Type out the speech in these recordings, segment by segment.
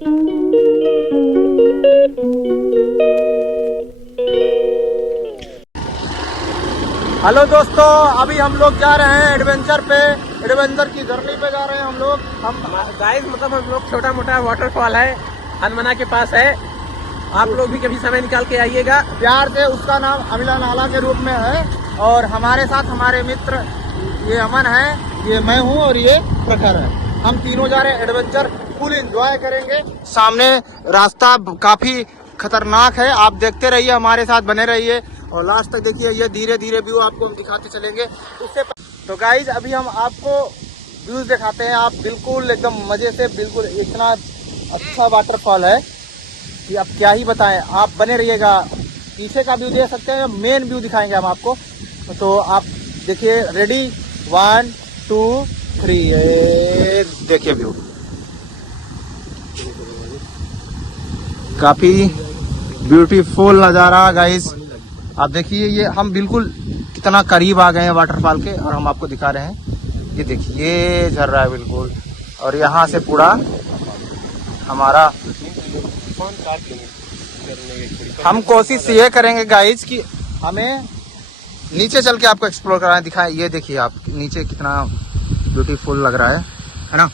Hello दोस्तों, अभी हम लोग जा रहे हैं एडवेंचर पे। एडवेंचर की जर्नी पे जा रहे हैं हम लोग। हम लोग छोटा मोटा वाटरफॉल है, हनुमाना के पास है। आप लोग भी कभी समय निकाल के आइएगा। प्यार से उसका नाम अमिला नाला के रूप में है। और हमारे साथ हमारे मित्र ये अमन है, ये मैं हूँ और ये प्रखर है। हम तीनों जा रहे हैं एडवेंचर, फुल एंजॉय करेंगे। सामने रास्ता काफी खतरनाक है, आप देखते रहिए, हमारे साथ बने रहिए और लास्ट तक देखिए। ये धीरे धीरे व्यू आपको हम दिखाते चलेंगे। उससे तो गाइज अभी हम आपको व्यूज दिखाते हैं। आप बिल्कुल एकदम मजे से, बिल्कुल इतना अच्छा वाटरफॉल है कि आप क्या ही बताएं। आप बने रहिएगा, पीछे का व्यू देख सकते हैं, मेन व्यू दिखाएंगे हम आपको। तो आप देखिए, रेडी 1 2 3, देखिए व्यू काफी ब्यूटीफुल नज़ारा गाइस। आप देखिए, ये हम बिल्कुल कितना करीब आ गए हैं वाटरफॉल के और हम आपको दिखा रहे हैं। ये देखिए, ये झर रहा है बिल्कुल और यहाँ से पूरा हमारा। हम कोशिश ये करेंगे गाइस कि हमें नीचे चल के आपको एक्सप्लोर कराएं, दिखाएं। ये देखिए आप नीचे कितना ब्यूटीफुल लग रहा है ना।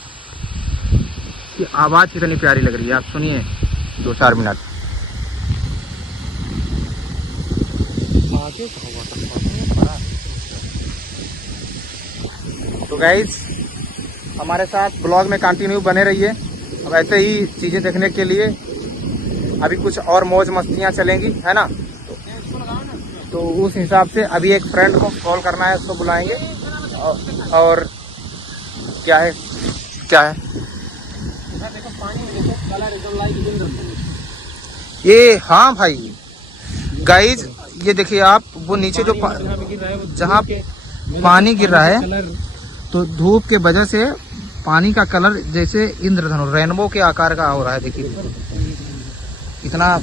इसकी आवाज़ कितनी प्यारी लग रही है, आप सुनिए 2-4 मिनट। तो गाइज हमारे साथ ब्लॉग में कंटिन्यू बने रहिए। अब ऐसे ही चीज़ें देखने के लिए अभी कुछ और मौज मस्तियाँ चलेंगी, है ना। तो उस हिसाब से अभी एक फ्रेंड को कॉल करना है, उसको बुलाएंगे। और क्या है ये, हाँ भाई गाइज ये देखिए आप, वो नीचे जो जहाँ पानी गिर रहा है, तो धूप के वजह से पानी का कलर जैसे इंद्रधनुष रेनबो के आकार का हो रहा है। देखिए कितना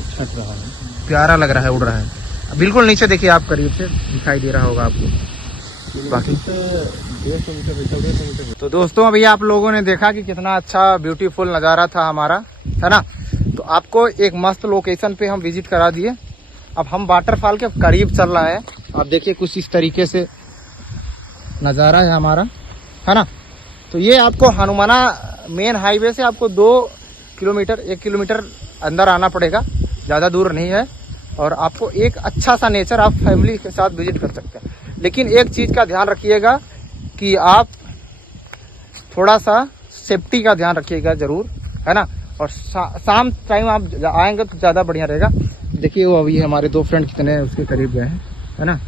प्यारा लग रहा है, उड़ रहा है। बिल्कुल नीचे देखिए, आप करीब से दिखाई दे रहा होगा आपको। बाकी तो दोस्तों, अभी आप लोगों ने देखा कि कितना अच्छा ब्यूटीफुल नज़ारा था हमारा, है ना। तो आपको एक मस्त लोकेशन पे हम विजिट करा दिए। अब हम वाटरफॉल के करीब चल रहा है। आप देखिए कुछ इस तरीके से नज़ारा है हमारा, है ना। तो ये आपको हनुमाना मेन हाईवे से आपको 1 किलोमीटर अंदर आना पड़ेगा, ज़्यादा दूर नहीं है। और आपको एक अच्छा सा नेचर आप फैमिली के साथ विजिट कर सकते हैं। लेकिन एक चीज़ का ध्यान रखिएगा कि आप थोड़ा सा सेफ्टी का ध्यान रखिएगा ज़रूर, है ना। और शाम टाइम आप आएंगे तो ज़्यादा बढ़िया रहेगा। देखिए वो अभी हमारे 2 फ्रेंड कितने उसके करीब गए हैं, है ना।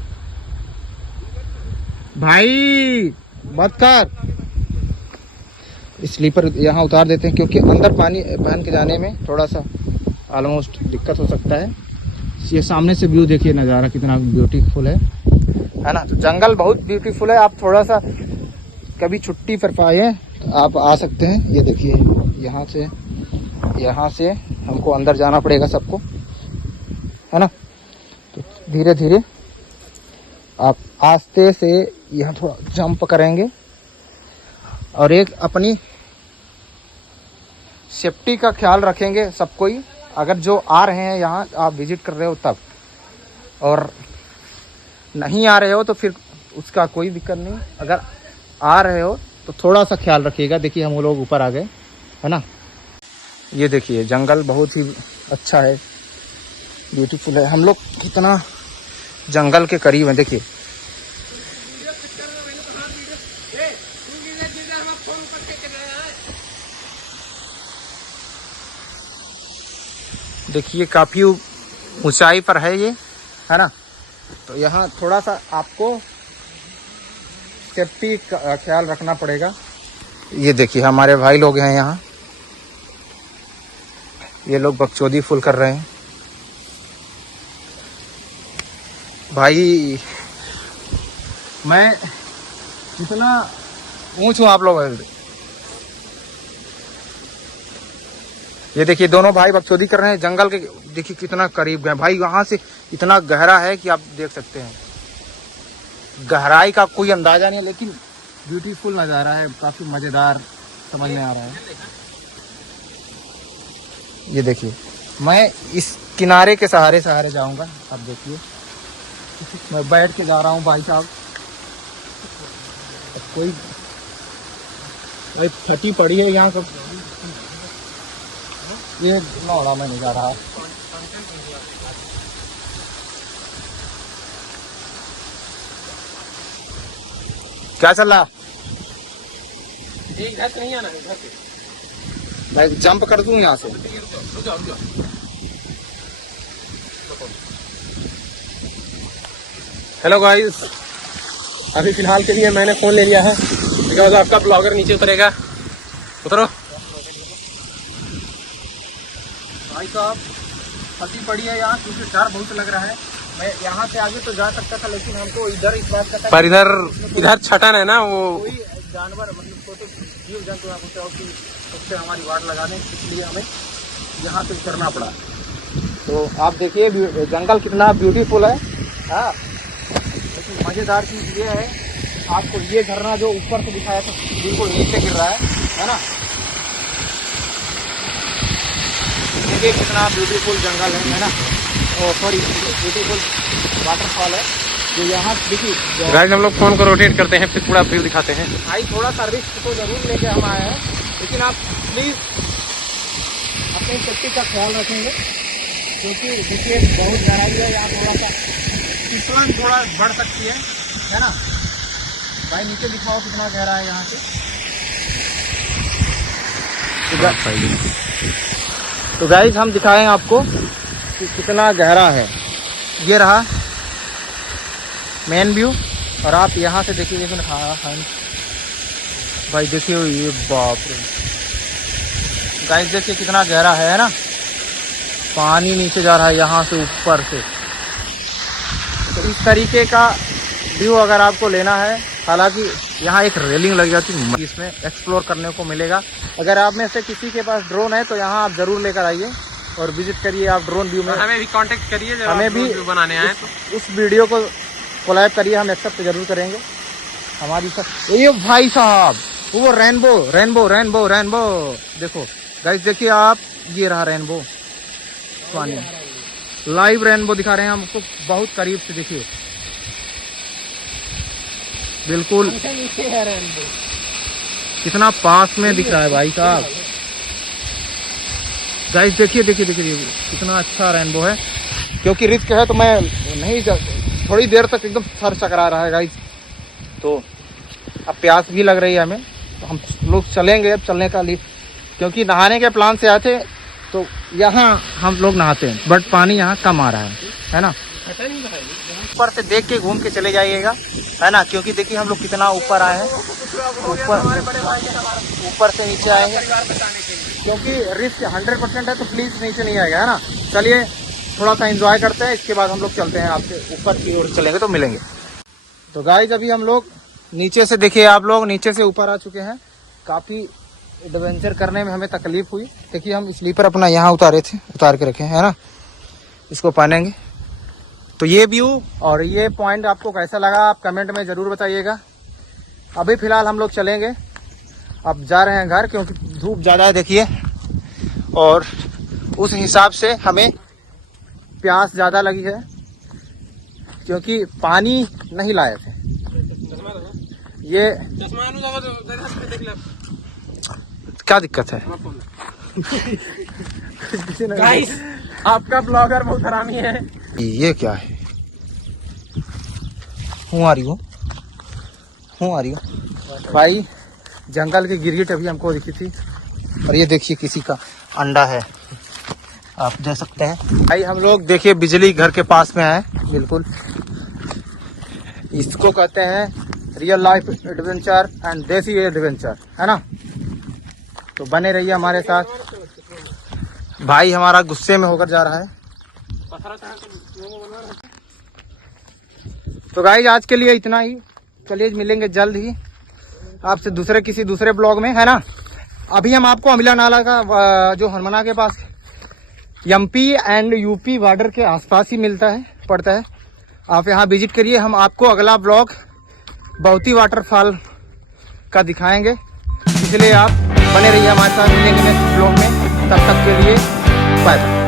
भाई मत कर, स्लीपर यहाँ उतार देते हैं क्योंकि अंदर पानी पहन के जाने में थोड़ा सा ऑलमोस्ट दिक्कत हो सकता है। ये सामने से व्यू देखिए, नज़ारा कितना ब्यूटीफुल है ना। तो जंगल बहुत ब्यूटीफुल है। आप थोड़ा सा कभी छुट्टी पर पाए तो आप आ सकते हैं। ये देखिए, यहाँ से हमको अंदर जाना पड़ेगा सबको, है ना। तो धीरे धीरे आप आस्ते से यहाँ थोड़ा जंप करेंगे और एक अपनी सेफ्टी का ख्याल रखेंगे सब कोई। अगर जो आ रहे हैं यहाँ, आप विजिट कर रहे हो तब, और नहीं आ रहे हो तो फिर उसका कोई दिक्कत नहीं। अगर आ रहे हो तो थोड़ा सा ख्याल रखिएगा। देखिए हम वो लोग ऊपर आ गए, है ना। ये देखिए जंगल बहुत ही अच्छा है, ब्यूटीफुल है। हम लोग कितना जंगल के करीब हैं, देखिए। देखिए काफ़ी ऊंचाई पर है ये, है ना। तो यहाँ थोड़ा सा आपको सेफ्टी का ख्याल रखना पड़ेगा। ये देखिए हमारे भाई लोग हैं यहाँ, ये लोग बकचोदी फुल कर रहे हैं। भाई मैं कितना ऊंच हूँ आप लोग, ये देखिए दोनों भाई बकचोदी कर रहे हैं जंगल के। देखिए कितना करीब गए भाई, वहाँ से इतना गहरा है कि आप देख सकते हैं। गहराई का कोई अंदाजा नहीं है, लेकिन ब्यूटीफुल नज़ारा है, काफ़ी मज़ेदार समझ में आ रहा है। ये देखिए, मैं इस किनारे के सहारे सहारे जाऊंगा। अब देखिए मैं बैठ के जा रहा हूँ भाई साहब। कोई फटी पड़ी है यहाँ सब, ये नौड़ा में नहीं जा रहा। क्या चल रहा? घर से नहीं आना है, घर से मैं जंप कर दूं यहाँ से? हेलो गाइस, अभी फिलहाल के लिए मैंने फोन ले लिया है बिकॉज आपका ब्लॉगर नीचे उतरेगा। उतरो भाई साहब, फटी पड़ी है यहाँ क्योंकि डर बहुत लग रहा है। मैं यहाँ से आगे तो जा सकता था, लेकिन हमको इधर इस बात का पर इधर छटन है ना, वो कोई जानवर मतलब छोटे जीव जंतु उससे हमारी वाट लगा दें, इसलिए हमें यहाँ से उतरना पड़ा। तो आप देखिए जंगल कितना ब्यूटीफुल है। हाँ, लेकिन मज़ेदार चीज़ ये है, आपको ये झरना जो ऊपर से दिखाया था बिल्कुल नीचे गिर रहा है ना। देखिए कितना ब्यूटीफुल जंगल है ना। सॉरी, ब्यूटीफुल वाटरफॉल है जो यहाँ देखिए। गाइस हम लोग फोन को रोटेट करते हैं, फिर पूरा व्यू दिखाते हैं। भाई थोड़ा सा रिस्क तो जरूर लेके हम आए हैं, लेकिन आप प्लीज़ अपनी सेफ्टी का ख्याल रखेंगे क्योंकि देखिए बहुत गहराई है यहाँ। थोड़ा सा फिसलन थोड़ा बढ़ सकती है ना। भाई नीचे दिखाओ कितना गहरा है यहाँ से। तो गाइस हम दिखाएं आपको कि कितना गहरा है। ये रहा मेन व्यू, और आप यहाँ से देखिए। लेकिन हाँ भाई देखिए, ये बाप रे गाइस, देखिए कितना गहरा है ना। पानी नीचे जा रहा है यहाँ से ऊपर से। तो इस तरीके का व्यू अगर आपको लेना है, हालांकि यहाँ एक रेलिंग लग जाती है, इसमें एक्सप्लोर करने को मिलेगा। अगर आप में से किसी के पास ड्रोन है तो यहाँ आप ज़रूर लेकर आइए और विजिट करिए आप ड्रोन व्यू में। हमें भी कांटेक्ट करिए, हमें भी बनाने आए उस वीडियो को कोलैब करिए, हम एक्सेप्ट जरूर करेंगे। हमारी ये भाई साहब वो रेनबो रेनबो रेनबो रेनबो देखो गाइस, देखिए आप, ये रहा रेनबो। पानी लाइव रेनबो दिखा रहे हैं हमको बहुत करीब से। देखिए बिल्कुल कितना पास में दिख रहा है भाई साहब। गाइस देखिए देखिए देखिए कितना अच्छा रेनबो है। क्योंकि रिस्क है तो मैं नहीं थोड़ी देर तक एकदम सर चकरा रहा है गाइस। तो अब प्यास भी लग रही है हमें, तो हम लोग चलेंगे अब चलने का लिए, क्योंकि नहाने के प्लान से आए थे। तो यहाँ हम लोग नहाते हैं बट पानी यहाँ कम आ रहा है ना। ऊपर से देख के घूम के चले जाइएगा, है ना, क्योंकि देखिए हम लोग कितना ऊपर आए हैं। ऊपर से नीचे आएंगे क्योंकि रिस्क 100% है, तो प्लीज़ नीचे नहीं आएगा, है ना। चलिए थोड़ा सा एंजॉय करते हैं, इसके बाद हम लोग चलते हैं। आपसे ऊपर की ओर चलेंगे तो मिलेंगे। तो गाइस अभी हम लोग नीचे से, देखिए आप लोग नीचे से ऊपर आ चुके हैं। काफ़ी एडवेंचर करने में हमें तकलीफ हुई। देखिए हम स्लीपर अपना यहाँ उतारे थे, उतार के रखे हैं, है ना। इसको पहनेंगे। तो ये व्यू और ये पॉइंट आपको कैसा लगा आप कमेंट में ज़रूर बताइएगा। अभी फ़िलहाल हम लोग चलेंगे, अब जा रहे हैं घर क्योंकि धूप ज़्यादा है देखिए, और उस हिसाब से हमें प्यास ज़्यादा लगी है क्योंकि पानी नहीं लाए थे। ये क्या दिक्कत है? गाइस आपका ब्लॉगर बहुत हरामी है। ये क्या है? हूँ आ रही हूँ भाई। जंगल की गिरगिट अभी हमको दिखी थी, और ये देखिए किसी का अंडा है, आप देख सकते हैं भाई। हम लोग देखिए बिजली घर के पास में है बिल्कुल। इसको कहते हैं रियल लाइफ एडवेंचर एंड देसी एडवेंचर, है ना। तो बने रहिए हमारे साथ। भाई हमारा गुस्से में होकर जा रहा है। तो गाइस आज के लिए इतना ही। चलिए मिलेंगे जल्द ही आपसे किसी दूसरे ब्लॉग में, है ना। अभी हम आपको अमिला नाला का जो हनुमाना के पास एमपी एंड यूपी बॉर्डर के आसपास ही पड़ता है। आप यहाँ विजिट करिए। हम आपको अगला ब्लॉग बहुती वाटरफॉल का दिखाएंगे, इसलिए आप बने रहिए हमारे साथ। मिलेंगे नेक्स्ट ब्लॉग में, तब तक के लिए बाय बाय।